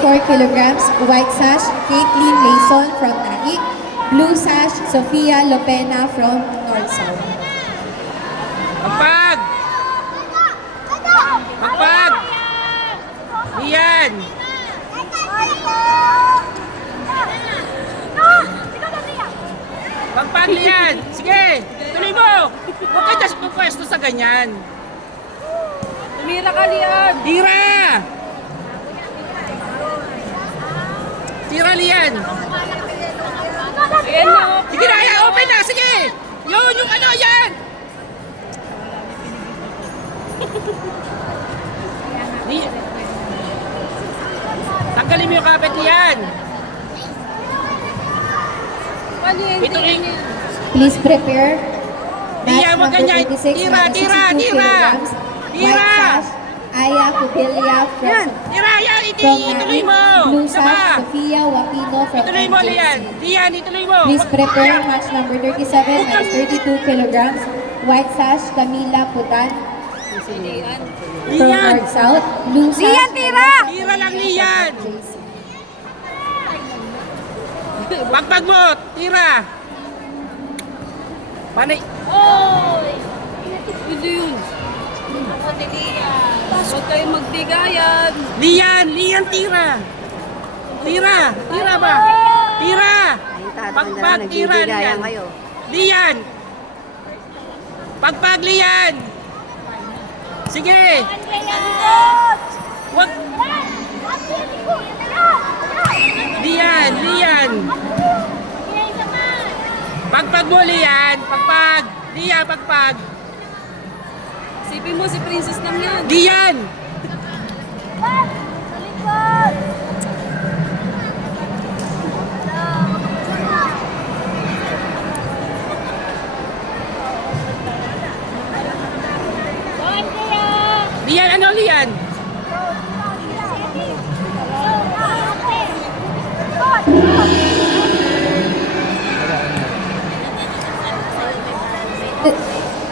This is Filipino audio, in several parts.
84 kilograms. White sash, Caitlin Layson from Naik. Blue sash, Sofia Lopena from North-South. Pagpag! Pagpag! Iyan! Pagpag Lian! Sige! Tuloy mo! Huwag kayo just pupwesto sa ganyan. Tumira ka, Lian! Tira! Tira Lian! Ayan na, oh. Sige na! Ayan! Open na! Sige! Yun! Yung ano! Yan! Tanggalin mo yung kapit Lian! Ano yan? Ito rin! Please prepare. Tira, Match wag number ganyan. 36, Tira, minus tira, 62 tira. kilograms. Tira. White sash, Aya Cupilia from Tira! Yan! from Ituloy Naik. mo! Blue Isa pa! sash, Sofia Wapino from Ituloy mo Lian! NJC. Lian! Ituloy mo! Please prepare match number 37, minus 32 kilograms. White sash, Camila Putan from Lian! North-South. Blue sash, Lian, tira! Tira lang Lian! JC. Pagpag mo! Tira! Panay! Hindi yun. Huwag kayong magbigayan. Lian! Lian! Tira! Tira! Tira ba? Tira! Pagpag! Tira! Lian! Lian! Pagpag! Lian! Sige! Wag! Lian! Lian! Pagpag mo Lian! Pagpag! Lian! Pagpag! Isipin mo si Princess lang yan. Lian! Lian! Ano Lian?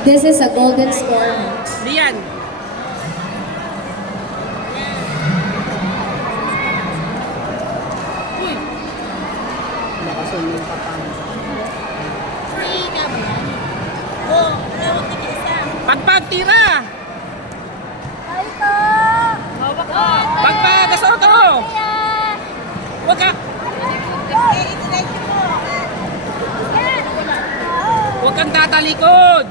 This is a golden score match. Lian! Pagpag! Tira! Hawak ka. Pagpag! Gasoto! Huwag ka! Huwag kang tatalikod!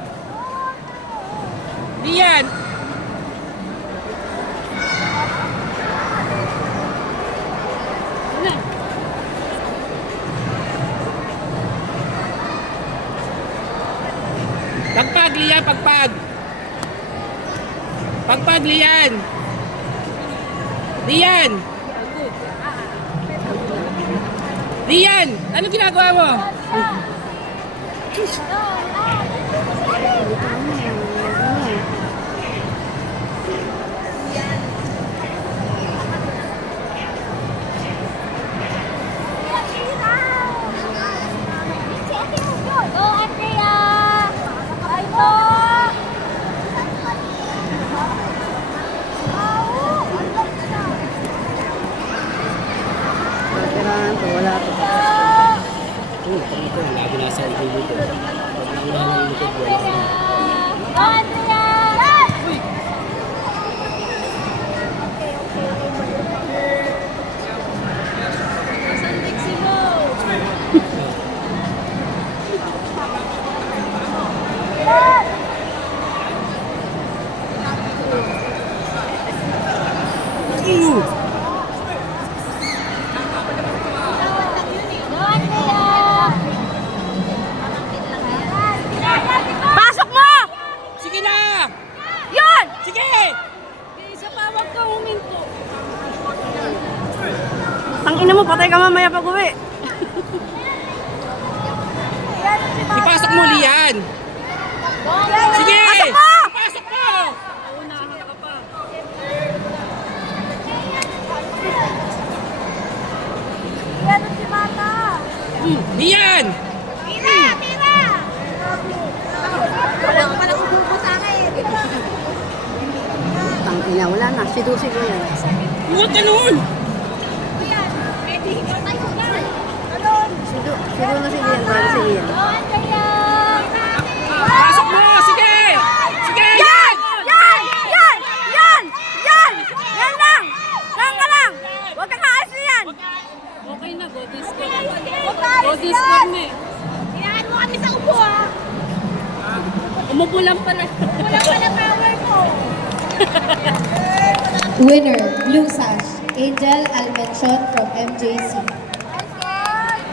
Lian! Pagpag, Lian! Pagpag! Pagpag, Lian! Lian! Lian! Ano ginagawa mo? Pasok mo! Sige na! Yun! Sige! Isa pa, wag kang huminto. Tangina mo, patay ka mamaya pag uwi. Ipasok mo, Lian! Sige! Pasok mo! Ipasok mo! Unahan ka pa. Lian! Tangina, wala na. Sido-sido yan. Huwag ganun! Golden score mo eh. Kailangan mo kami sa upo ha. Umupo lang pala. Wala ka na power mo. Winner, Blue Sash, Angel Almension from MJC.